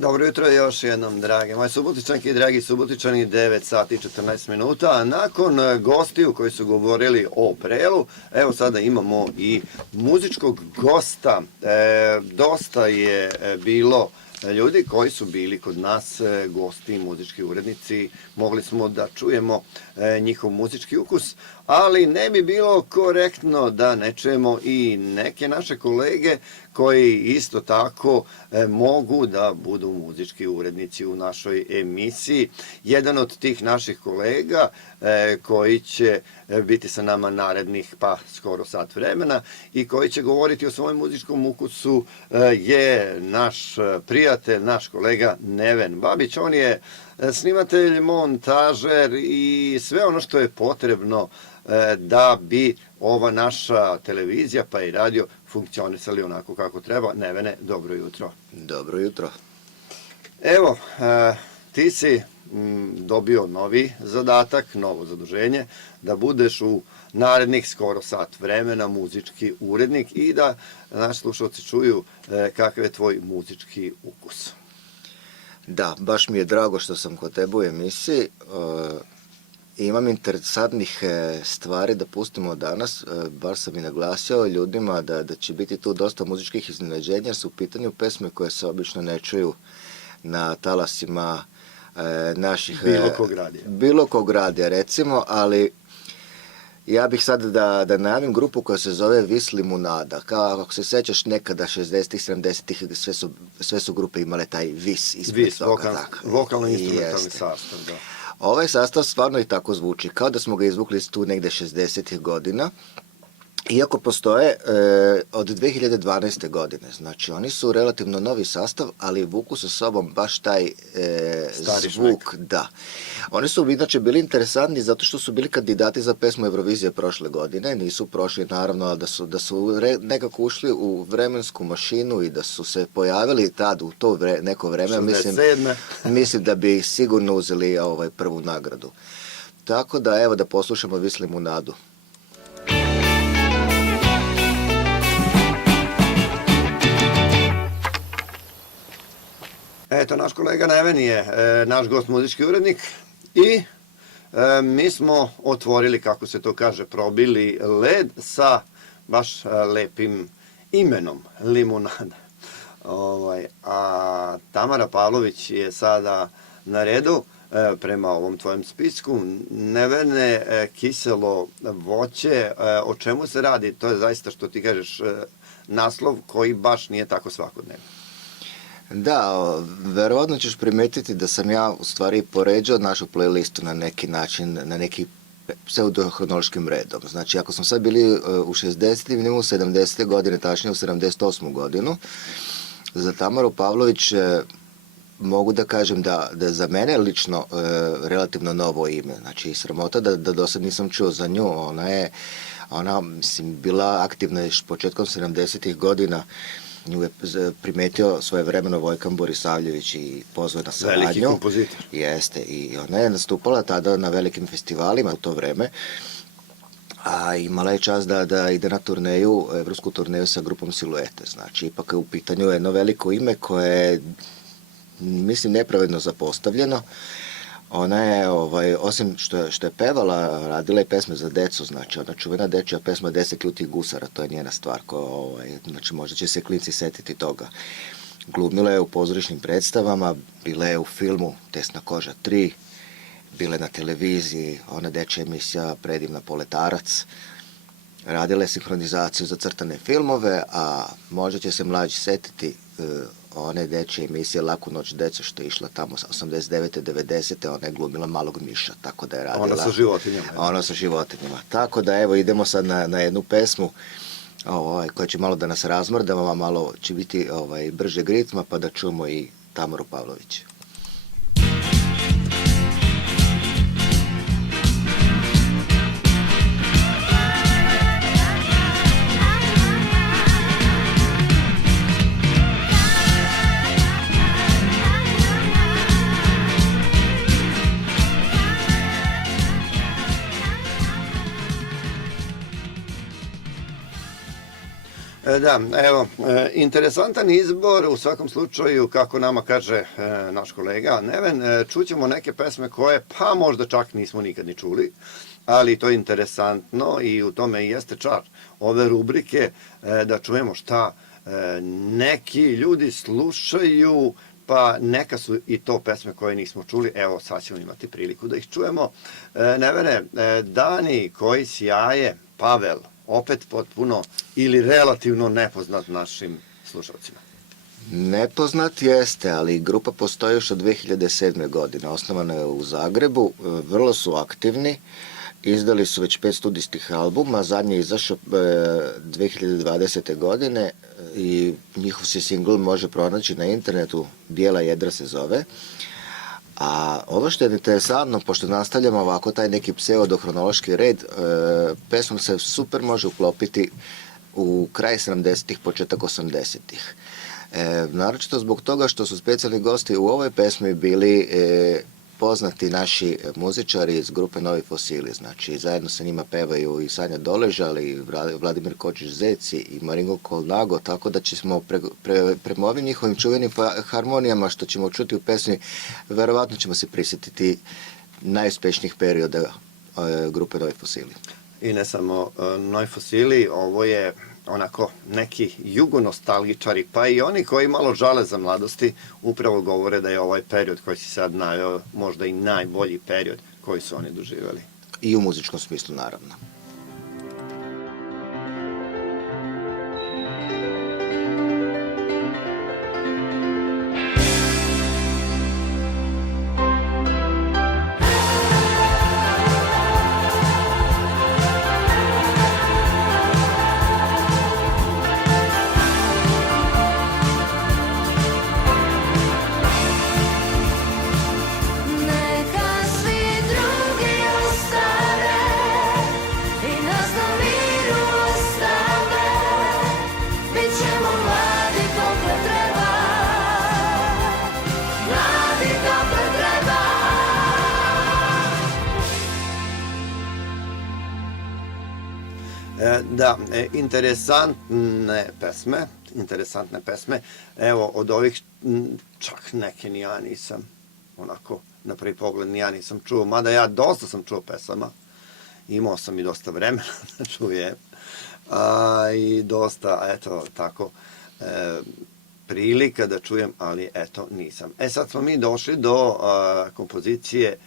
Dobro jutro još jednom, drage moje Subotičanke i dragi Subotičani, 9 sati i 14 minuta. Nakon gostiju koji su govorili o Prelu, evo sada imamo i muzičkog gosta. Dosta je bilo ljudi koji su bili kod nas gosti, muzički urednici. Mogli smo da čujemo njihov muzički ukus, ali ne bi bilo korektno da ne čujemo i neke naše kolege koji isto tako mogu da budu muzički urednici u našoj emisiji. Jedan od tih naših kolega koji će biti sa nama narednih pa skoro sat vremena i koji će govoriti o svojem muzičkom ukusu je naš prijatelj, naš kolega Neven Babić. On je snimatelj, montažer i sve ono što je potrebno da bi ova naša televizija pa i radio funkcionisali onako kako treba. Nevene, dobro jutro. Dobro jutro. Evo, ti si dobio novi zadatak, novo zaduženje, da budeš u narednih skoro sat vremena muzički urednik i da naši slušalci čuju kakav je tvoj muzički ukus. Da, baš mi je drago što sam kod tebe u emisiji. Imam interesantnih stvari da pustimo danas. Bar sam i naglasio ljudima da će biti tu dosta muzičkih iznenađenja, jer su u pitanju pesme koje se obično ne čuju na talasima naših... Bilo kog radija, recimo, ali ja bih sad da najavim grupu koja se zove Vis Limunada. Kao ako se sećaš nekada 60-ih, 70-ih, sve su grupe imale taj vis ispred toga. Vokalno-instrumentalni sastav, da. Ovaj sastav stvarno i tako zvuči, kao da smo ga izvukli tu negde 60-ih godina, iako postoje od 2012. godine. Znači, oni su relativno novi sastav, ali vuku sa sobom baš taj zvuk. Da. Oni su inače bili interesantni zato što su bili kandidati za pesmu Eurovizije prošle godine. Nisu prošli, naravno, ali da su nekako ušli u vremensku mašinu i da su se pojavili tad u to neko vreme. Mislim da bi sigurno uzeli prvu nagradu. Tako da, evo, da poslušamo Vis Limunadu. Eto, naš kolega Neven je naš gost, muzički urednik i mi smo otvorili, kako se to kaže, probili led sa baš lepim imenom Limunada. A Tamara Pavlović je sada na redu prema ovom tvojem spisku. Nevene, kiselo voće, o čemu se radi? To je zaista, što ti kažeš, naslov koji baš nije tako svakodnevno. Da, verovatno ćeš primetiti da sam ja u stvari poređao našu playlistu na neki način, na neki pseudohronološkim redom. Znači, ako smo sad bili u 60. idemo u 70. godine, tačnije u 78. godinu, za Tamaru Pavlović mogu da kažem da je za mene lično relativno novo ime. Znači, sramota da do sad nisam čuo za nju. Ona, bila aktivna još početkom 70. godina. Nju je primetio svoje vremeno Vojkan Borisavljević i pozvao na saradnju. Veliki kompozitor. Jeste, i ona je nastupala tada na velikim festivalima u to vreme, a imala je čast da ide na turneju, evropsku turneju sa grupom Siluete. Znači, ipak je u pitanju jedno veliko ime koje je, mislim, nepravedno zapostavljeno. Ona je, osim što je pevala, radila i pesme za decu, znači ona čuvena dečja pesma 10 ljutih gusara, to je njena stvar, znači možda će se klinci setiti toga. Glumila je u pozorišnim predstavama, bila je u filmu Tesna koža 3, bila je na televiziji, ona dečja emisija Predivna poletarac, radila je sinhronizaciju za crtane filmove, a možda će se mlađi setiti one dečje emisije Laku noć deco što je išla tamo 89. 90. Ona je glumila malog miša, tako da je radila... Ona sa životinjama. Ona sa životinjama. Tako da, evo, idemo sad na jednu pesmu koja će malo da nas razmrdava, malo će biti bržeg ritma, pa da čujemo i Tamaru Pavlović. Da, evo, interesantan izbor, u svakom slučaju, kako nama kaže naš kolega Neven, čućemo neke pesme koje pa možda čak nismo nikad ni čuli, ali to je interesantno i u tome i jeste čar ove rubrike, da čujemo šta neki ljudi slušaju, pa neka su i to pesme koje nismo čuli, evo sad ćemo imati priliku da ih čujemo. Nevene, dani koji sjaje, Pavel, opet potpuno ili relativno nepoznat našim slušalcima. Nepoznat jeste, ali grupa postoji još od 2007. godine. Osnovana je u Zagrebu, vrlo su aktivni, izdali su već 5 studijskih albuma, zadnji je izašao 2020. godine i njihov se singl može pronaći na internetu, Bijela jedra se zove. A ono što je interesantno, pošto nastavljamo ovako taj neki pseudohronološki red, pesma se super može uklopiti u kraj 70-ih, početak 80-ih. Naročito zbog toga što su specijalni gosti u ovoj pesmi bili poznati naši muzičari iz grupe Novi Fosili. Znači, zajedno sa njima pevaju i Sanja Doleža, ali i Vladimir Kočić-Zec i Maringo Kolnago, tako da ćemo prema ovim njihovim čuvenim harmonijama što ćemo čuti u pesmi, verovatno ćemo se prisjetiti najuspješnijih perioda grupe Novi Fosili. I ne samo Novi Fosili, ovo je onako neki jugonostalgičari, pa i oni koji malo žale za mladosti, upravo govore da je ovaj period koji si sad naveo možda i najbolji period koji su oni doživjeli. I u muzičkom smislu, naravno. Da, interesantne pesme, evo od ovih čak neke ni ja nisam, onako na prvi pogled ni ja nisam čuo, mada ja dosta sam čuo pesama, imao sam i dosta vremena da čujem, i dosta, eto, tako, prilika da čujem, ali eto, nisam. Sad smo mi došli do kompozicije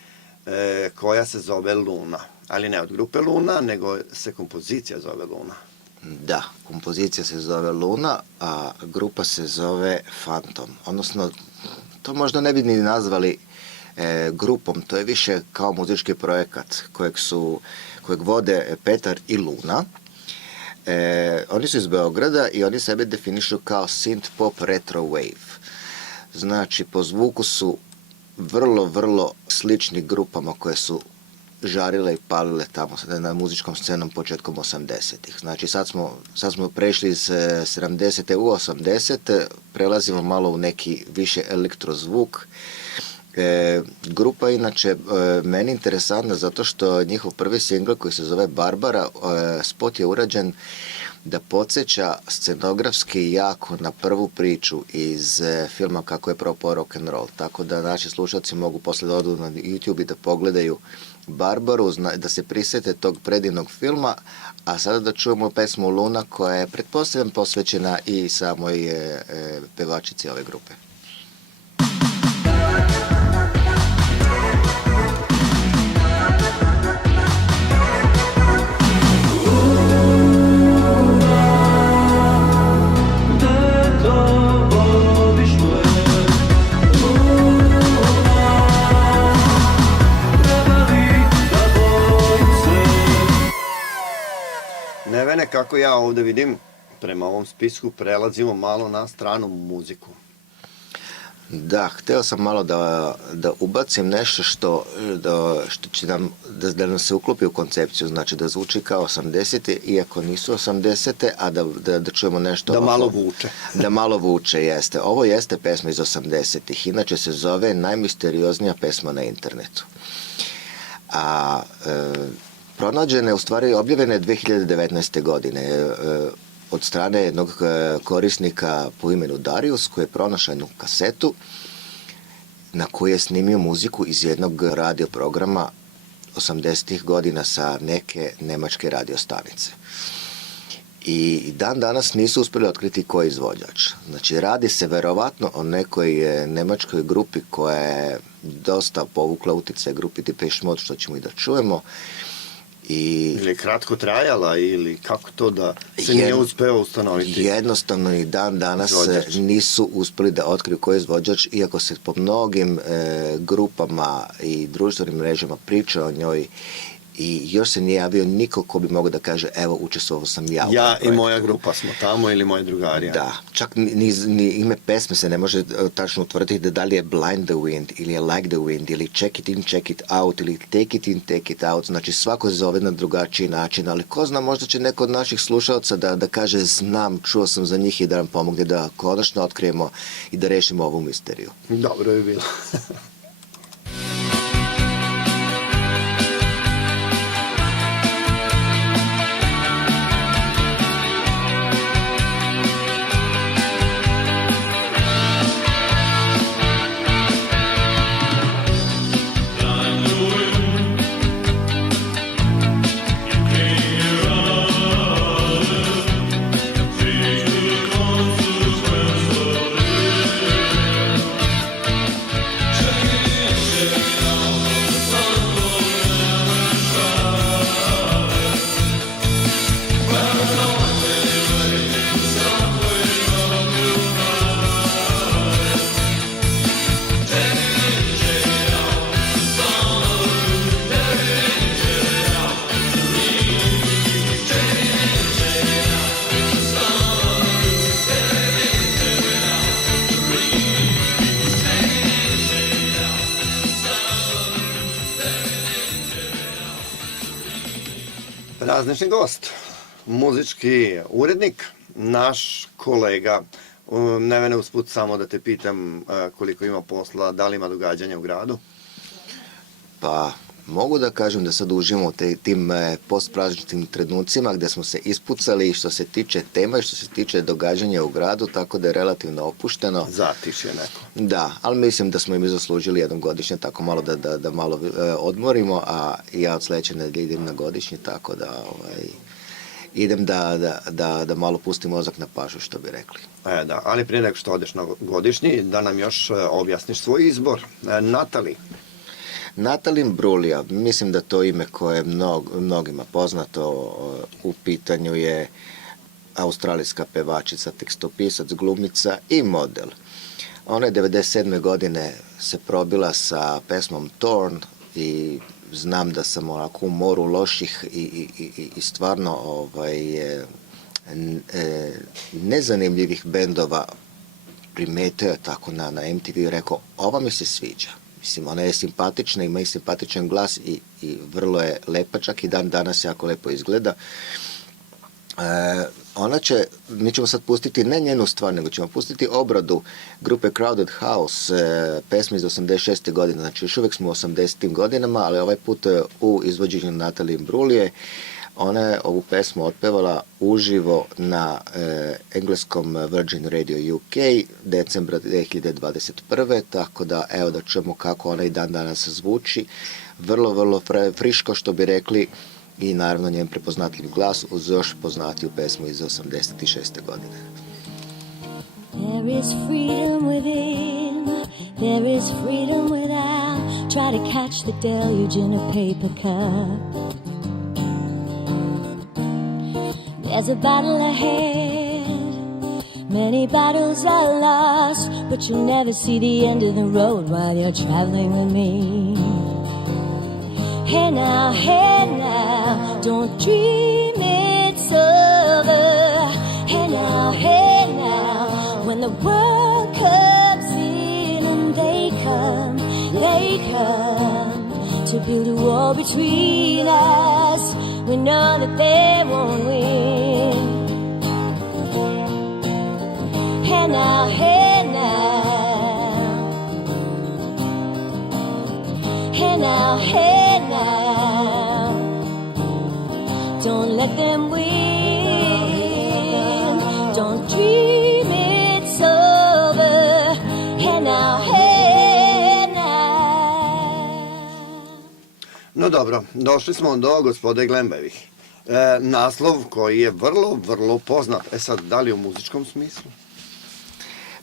koja se zove Luna. Ali ne od grupe Luna, nego se kompozicija zove Luna. Da, kompozicija se zove Luna, a grupa se zove Fantom. Odnosno, to možda ne bi ni nazvali grupom, to je više kao muzički projekat kojeg vode Petar i Luna. Oni su iz Beograda i oni sebe definišu kao synth pop retro wave. Znači, po zvuku su vrlo, vrlo slični grupama koje su žarile i palile tamo na muzičkom scenom početkom 80-ih. Znači sad smo prešli iz 70. u 80. Prelazimo malo u neki više elektrozvuk. Grupa inače meni interesantna zato što njihov prvi singl koji se zove Barbara, spot je urađen da podsjeća scenografski jako na prvu priču iz filma Kako je propao rock and roll. Tako da naši slušalci mogu posle da odu na YouTube i da pogledaju Barbaru, da se prisjete tog predivnog filma, a sada da čujemo pesmu Luna koja je pretpostavljam posvećena i samoj pevačici ove grupe. Nevene, kako ja ovdje vidim, prema ovom spisku prelazimo malo na stranu muziku. Da, htio sam malo da ubacim nešto što će da nam se uklopi u koncepciju, znači da zvuči kao 80-te, iako nisu 80-te, a da čujemo nešto... Da malo vuče. Da malo vuče, jeste. Ovo jeste pesma iz 80-ih, inače se zove Najmisterioznija pesma na internetu. Pronađene, u stvari objavljene 2019. godine. od strane jednog korisnika po imenu Darius koji je pronašao jednu kasetu na kojoj je snimio muziku iz jednog radioprograma 80-ih godina sa neke nemačke radiostanice. I dan danas nisu uspjeli otkriti ko je izvođač. Znači, radi se verovatno o nekoj nemačkoj grupi koja je dosta povukla utjecaj grupi Depeche Mode, što ćemo i da čujemo. Ili je kratko trajala, ili kako to da se nije uspeo ustanoviti? Jednostavno i dan danas izvođač. Nisu uspjeli da otkriju ko je izvođač, iako se po mnogim grupama i društvenim mrežama priča o njoj i još se nije javio niko ko bi mogao da kaže evo učestvovao sam ja. Ja i moja grupa smo tamo ili moji drugari. Da, čak ni ime pesme se ne može tačno utvrditi da li je Blind the Wind ili je Like the Wind ili Check it in, check it out ili Take it in, take it out. Znači svako zove na drugačiji način, ali ko zna, možda će neko od naših slušalca da kaže znam, čuo sam za njih i da nam pomogne da konačno otkrijemo i da rešimo ovu misteriju. Dobro je bilo. Praznični gost, muzički urednik, naš kolega. Nevene, usput samo da te pitam koliko ima posla, da li ima događanja u gradu? Pa, mogu da kažem da sad uživamo u tim postprazničnim trenucima gde smo se ispucali što se tiče tema i što se tiče događanja u gradu, tako da je relativno opušteno. Zatišje neko. Da, ali mislim da smo im zaslužili jednom godišnje, tako malo da malo odmorimo, a ja od sledeće nedelje idem na godišnje, tako da idem da malo pustim mozak na pašu, što bi rekli. Da, ali prije nego što odeš na godišnji, da nam još objasniš svoj izbor. Natali. Natalie Imbruglia, mislim da to ime koje je mnogima poznato, u pitanju je australijska pevačica, tekstopisac, glumica i model. Ona je 1997. godine se probila sa pesmom Torn i znam da sam onako u moru loših i stvarno nezanimljivih bendova primetio tako na MTV i rekao, ova mi se sviđa. Mislim, ona je simpatična, ima i simpatičan glas i vrlo je lepa, čak i dan danas jako lepo izgleda. Mi ćemo sad pustiti ne njenu stvar, nego ćemo pustiti obradu grupe Crowded House, pesme iz 86. godine, znači još uvijek smo u 80. godinama, ali ovaj put u izvođenju Natalie Imbruglie. Ona je ovu pesmu otpevala uživo na engleskom Virgin Radio UK decembra 2021. Tako da evo da čujemo kako ona i dan danas zvuči. Vrlo, vrlo friško, što bi rekli, i naravno njen prepoznatljiv glas uz još poznatiju pesmu iz 86. godine. There is freedom within, there is freedom without. Try to catch the deluge in a paper cup. There's a battle ahead, many battles are lost, but you'll never see the end of the road while you're traveling with me. Hey now, don't dream it's over. Hey now, when the world comes in and they come to build a wall between us. We know that they won't win. Hey now, hey now, don't let them win. No dobro, došli smo do Gospode Glembajevih. Naslov koji je vrlo, vrlo poznat. Sad, da li u muzičkom smislu?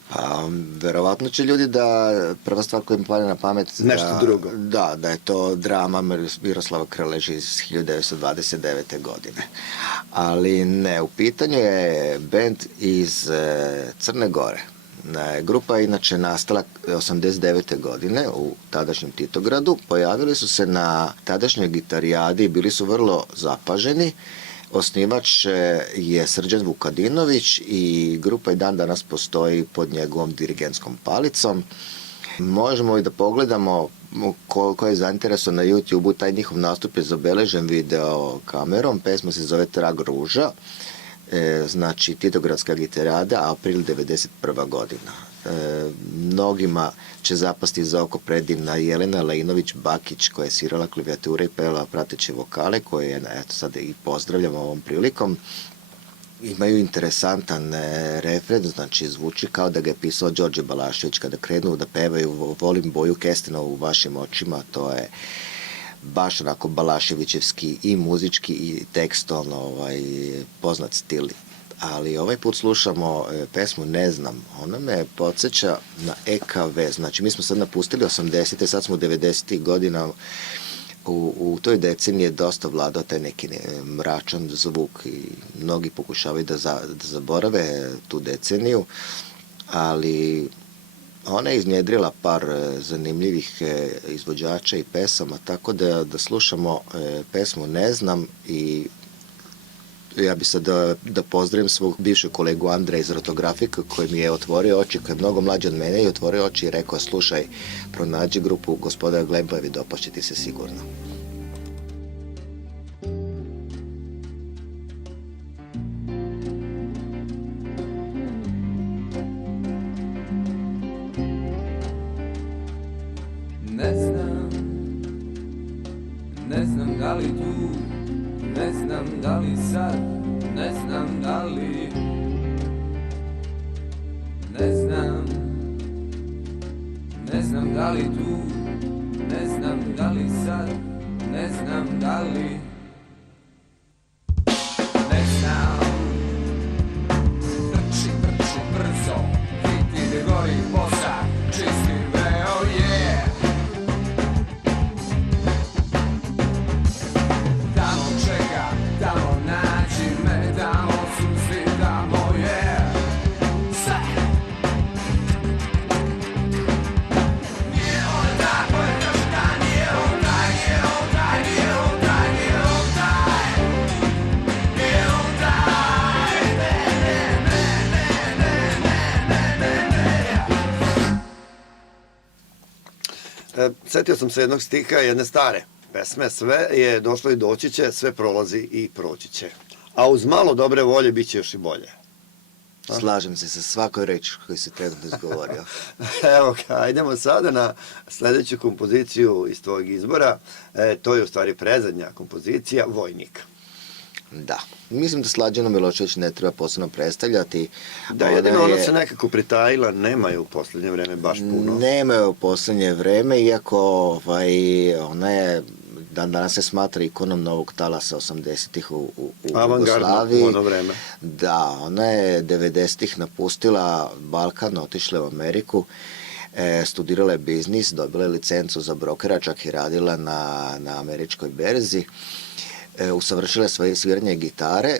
Pa, verovatno će ljudi da prva stvar koja im pade na pamet Nešto drugo. Da je to drama Miroslava Krleže iz 1929. godine. Ali ne, u pitanju je bend iz Crne Gore. Grupa je inače nastala 89. godine u tadašnjem Titogradu. Pojavili su se na tadašnjoj gitarijadi i bili su vrlo zapaženi. Osnivač je Srđan Vukadinović i grupa i dan danas postoji pod njegovom dirigentskom palicom. Možemo i da pogledamo ko je zainteresovan na YouTube-u, taj njihov nastup je zabeležen video kamerom, pesma se zove Trag ruža, znači Titogradska gitarijada, april 91. godina. Mnogima će zapasti za oko predivna Jelena Lejinović-Bakić koja je svirala klavijature i pevala prateće vokale, koje eto sad i pozdravljamo ovom prilikom. Imaju interesantan refren, znači zvuči kao da ga je pisao Đorđe Balašević kada krenu da pevaju Volim boju kestina u vašim očima, to je baš onako Balaševićevski i muzički i tekstualno poznat stil. Ali ovaj put slušamo pesmu Ne znam, ona me podsjeća na EKV, znači mi smo sad napustili 80. sad smo u 90. godina, u toj deceniji je dosta vladao taj neki mračan zvuk i mnogi pokušavaju da zaborave tu deceniju, ali ona je iznjedrila par zanimljivih izvođača i pesama, tako da slušamo pesmu Ne znam i ja bi sad da pozdravim svog bivšeg kolegu Andreja iz Rotografika koji mi je otvorio oči, koji je mnogo mlađi od mene i otvorio oči i rekao slušaj, pronađi grupu Gospoda Glembajevi, dopašće ti se sigurno. Ne znam da li tu, ne znam da li sad, ne znam da li, ne znam da li tu, ne znam da li sad, ne znam da li, ne znam. Trči brzo, vidi gde gori posa, čisti veo je. Tamo čeka, tamo nađi me, tamo susli, tamo je sve. Nije on tako, jer kaže da nije on taj, nije on taj, nije on taj, nije on taj, nije on taj, ne, ne, ne, ne, ne, ne, ne, ne, ne. Setio sam se jednog stiha, jedne stare pesme, sve je došlo i doći će, sve prolazi i proći će. A uz malo dobre volje bit će još i bolje. Slažem se sa svakoj reči koju si trenutno izgovorio. Evo ga, idemo sada na sledeću kompoziciju iz tvojeg izbora. To je u stvari predzadnja kompozicija, Vojnik. Da, mislim da Slađana Milošević ne treba posebno predstavljati. Da, jedino ona se nekako pritajila, nemaju u poslednje vreme baš puno. Nemaju u poslednje vreme, iako ona je danas se smatra ikonom novog talasa 80-ih u Jugoslaviji. Ono vreme. Da, ona je 90-ih napustila Balkan, otišla u Ameriku, studirala je biznis, dobila je licencu za brokera, čak i radila na američkoj berzi. Usavršila je svoje sviranje gitare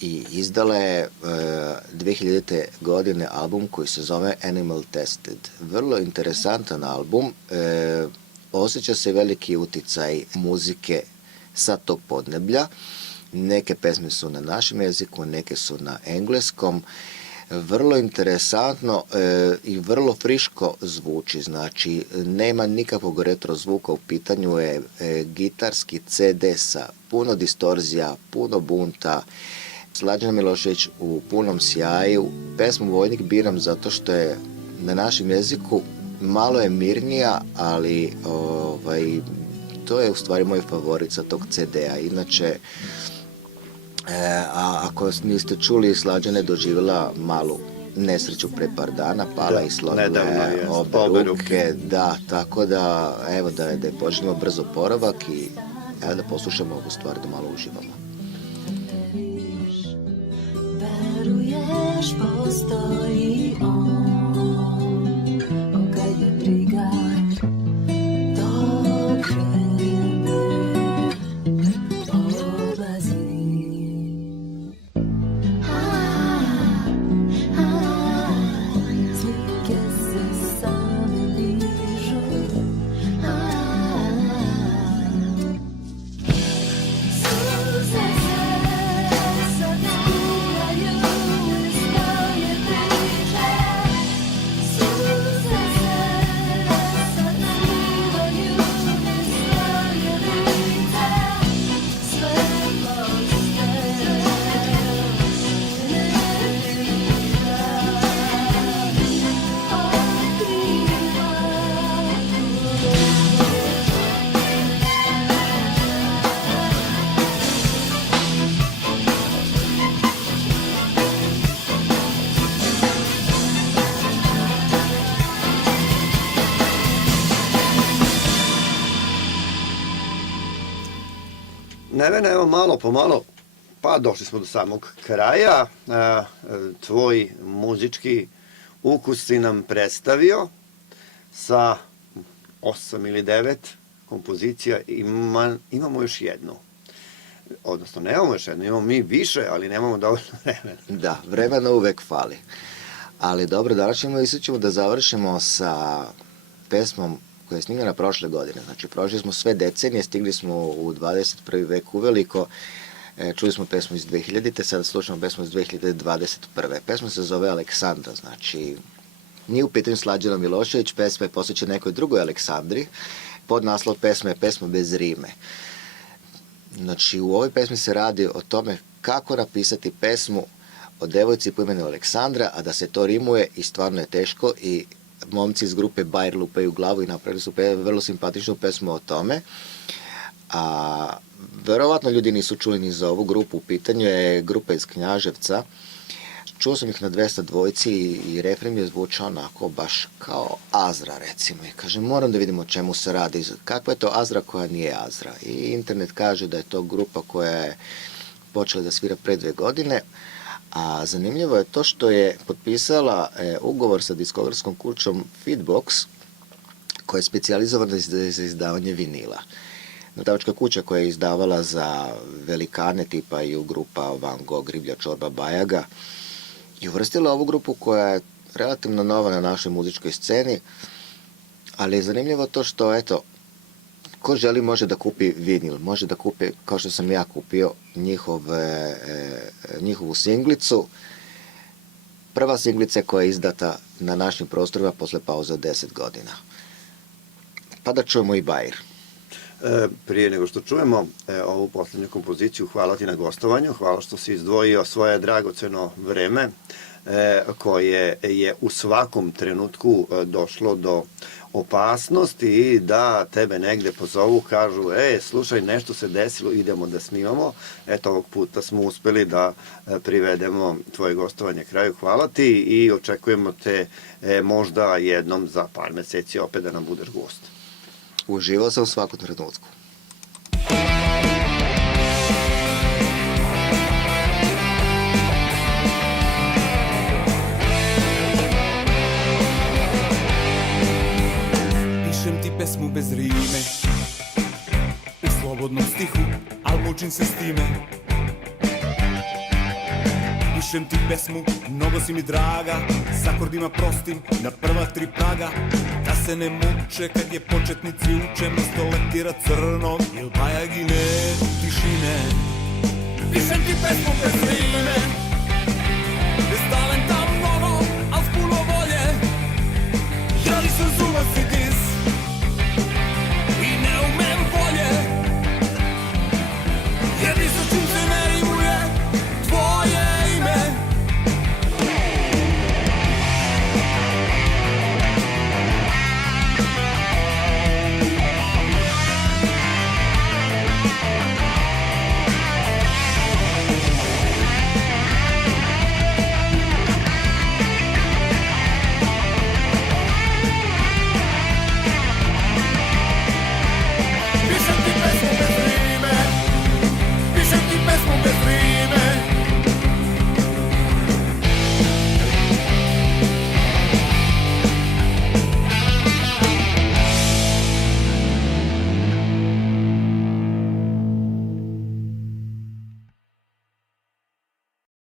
i izdala je 2000. godine album koji se zove Animal Tested. Vrlo interesantan album, osjeća se veliki uticaj muzike sa tog podneblja. Neke pesme su na našem jeziku, neke su na engleskom. Vrlo interesantno i vrlo friško zvuči, znači nema nikakvog retro zvuka, u pitanju je gitarski CD sa puno distorzija, puno bunta. Slađana Milošević u punom sjaju. Pesmu Vojnik biram zato što je na našem jeziku malo je mirnija, ali to je u stvari moj favorit sa tog CD-a. Inače, a ako niste čuli, Slađana je doživjela malu nesreću pre par dana, pala i slomila obe ruke. Da, tako da, evo da je poželimo brzo oporavak i Evo da poslušamo ovu stvar, da malo uživamo. Veruješ, postoji on, kad je briga, dok vreme odlazi. Slike se same ližu, suze se sad skuvaju iz tvoje priče. Suze se sad skuvaju iz tvoje lice. Sve postaje Nevena, evo malo po malo, pa došli smo do samog kraja. Tvoj muzički ukus si nam predstavio sa 8 ili 9 kompozicija. Imamo još jednu. Odnosno, nemamo još jednu, imamo mi više, ali nemamo dovoljno vremena. Da, vremena uvek fali. Ali dobro, danas ćemo da završimo sa pesmom koja je snimljena prošle godine. Znači, prošli smo sve decenije, stigli smo u 21. vek uveliko. Čuli smo pesmu iz 2000. Sada slušamo pesmu iz 2021. Pesma se zove Aleksandra, znači nije u pitanju Slađana Milošević, pesma je posvećena nekoj drugoj Aleksandri. Pod naslov pesme je pesma bez rime. Znači, u ovoj pesmi se radi o tome kako napisati pesmu o devojci po imenu Aleksandra, a da se to rimuje i stvarno je teško i momci iz grupe Bajer lupaju glavu i napravili su vrlo simpatičnu pesmu o tome. A verovatno ljudi nisu čuli ni za ovu grupu. U pitanju je grupa iz Knjaževca. Čuo sam ih na 200 dvojci i refren je zvučao onako baš kao Azra, recimo. I kažem, moram da vidimo o čemu se radi. Kakva je to Azra koja nije Azra? I internet kaže da je to grupa koja je počela da svira pre 2 godine. A zanimljivo je to što je potpisala ugovor sa diskografskom kućom Feedbox, koja je specijalizovana za izdavanje vinila. Izdavačka kuća koja je izdavala za velikane tipa i u grupa Van Gogh, Riblja čorba, Bajaga, i uvrstila ovu grupu koja je relativno nova na našoj muzičkoj sceni, ali je zanimljivo to što, eto, ko želi može da kupi vinil, može da kupi, kao što sam ja kupio, njihovu singlicu. Prva singlica koja je izdata na našim prostorima posle pauze od 10 godina. Pa da čujemo i Bajer. Prije nego što čujemo ovu poslednju kompoziciju, hvala ti na gostovanju, hvala što si izdvojio svoje dragoceno vreme koje je u svakom trenutku došlo do opasnosti i da tebe negde pozovu, kažu, slušaj, nešto se desilo, idemo da snimamo. Eto, ovog puta smo uspeli da privedemo tvoje gostovanje kraju. Hvala ti i očekujemo te možda jednom za par meseci opet da nam budeš gost. Uživao sam u svakom trenutku. Pišem ti pesmu bez rime, u slobodnom stihu, al mučim se s time. Pišem ti pesmu, mnogo si mi draga, s akordima prostim, na prva 3 praga. Da se ne muče kad je početnici uče, mesto letira crnom il bajagine tišine. Pišem ti pesmu bez rime,